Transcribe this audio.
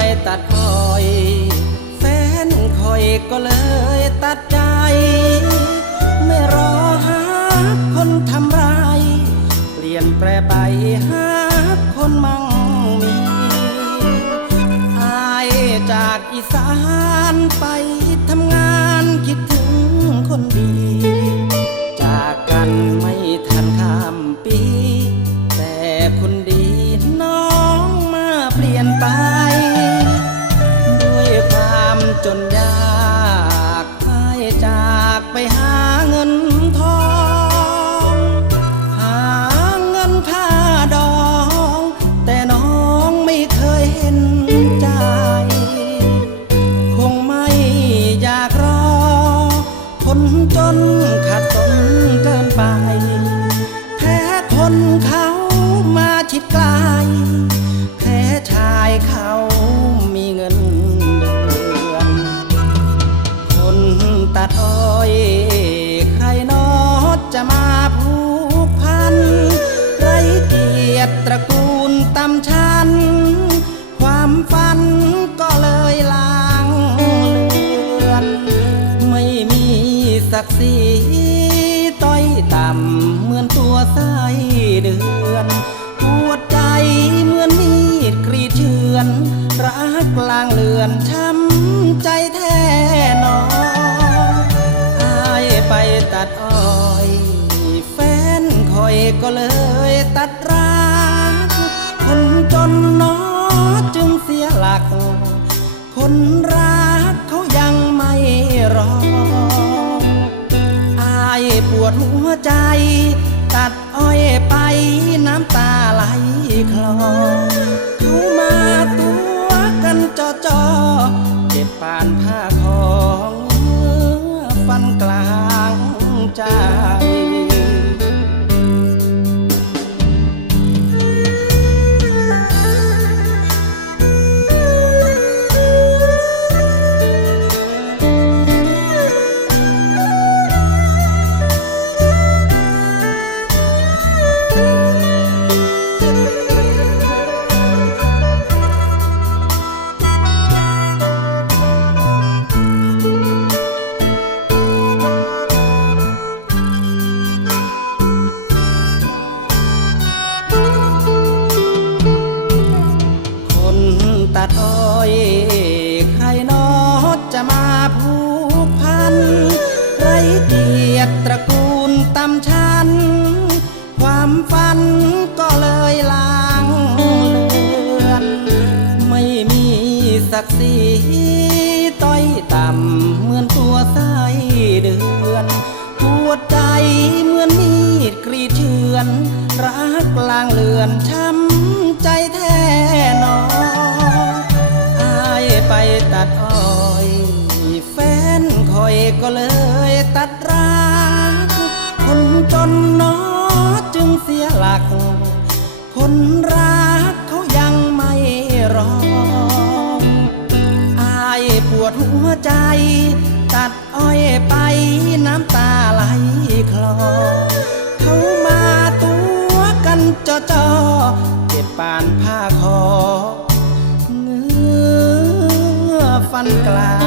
ไปตัดคอย แฟนคอยก็เลยตัดใจ ไม่รอหาคนทำราย เปลี่ยนแปรไปหาคนมั่งมีอายจากอีสานไปทำงานคิดถึงคนดี จากกันไม่ทันข้ามปี แต่คุณ ตระกูลตำชัน ความฝันก็เลยลางเลือน ไม่มีศักดิ์ศรีต้อยต่ำเหมือนตัวไส้เดือนปวดใจเหมือนมีดกรีดเชือน รักกลางเลือนช้ำใจแท้นออายไปตัดอ้อย แฟนคอยก็เลยตัดรักค น้อจึงเสียหลัก คนรักเขายังไม่รออายปวดหัวใจ ตัดอ้อยไป ฝันก็เลยลางเลือน ไม่มีศักดิ์ศรีต้อยต่ำเหมือนตัวไส้เดือนปวดใจเหมือนมีดกรีดเชือน รักลางเลือนช้ำใจแท้นออายไปตัดอ้อยแฟนคอยก็เลยตัดรักคนจนน้อง เสียหลัก คนรักเขายังไม่รออายปวดหัวใจ ตัดอ้อยไปน้ำตาไหลคลอ เขามาตัวกันจอจอเจ็บปานผ้าคอเงื้อฟันกลาง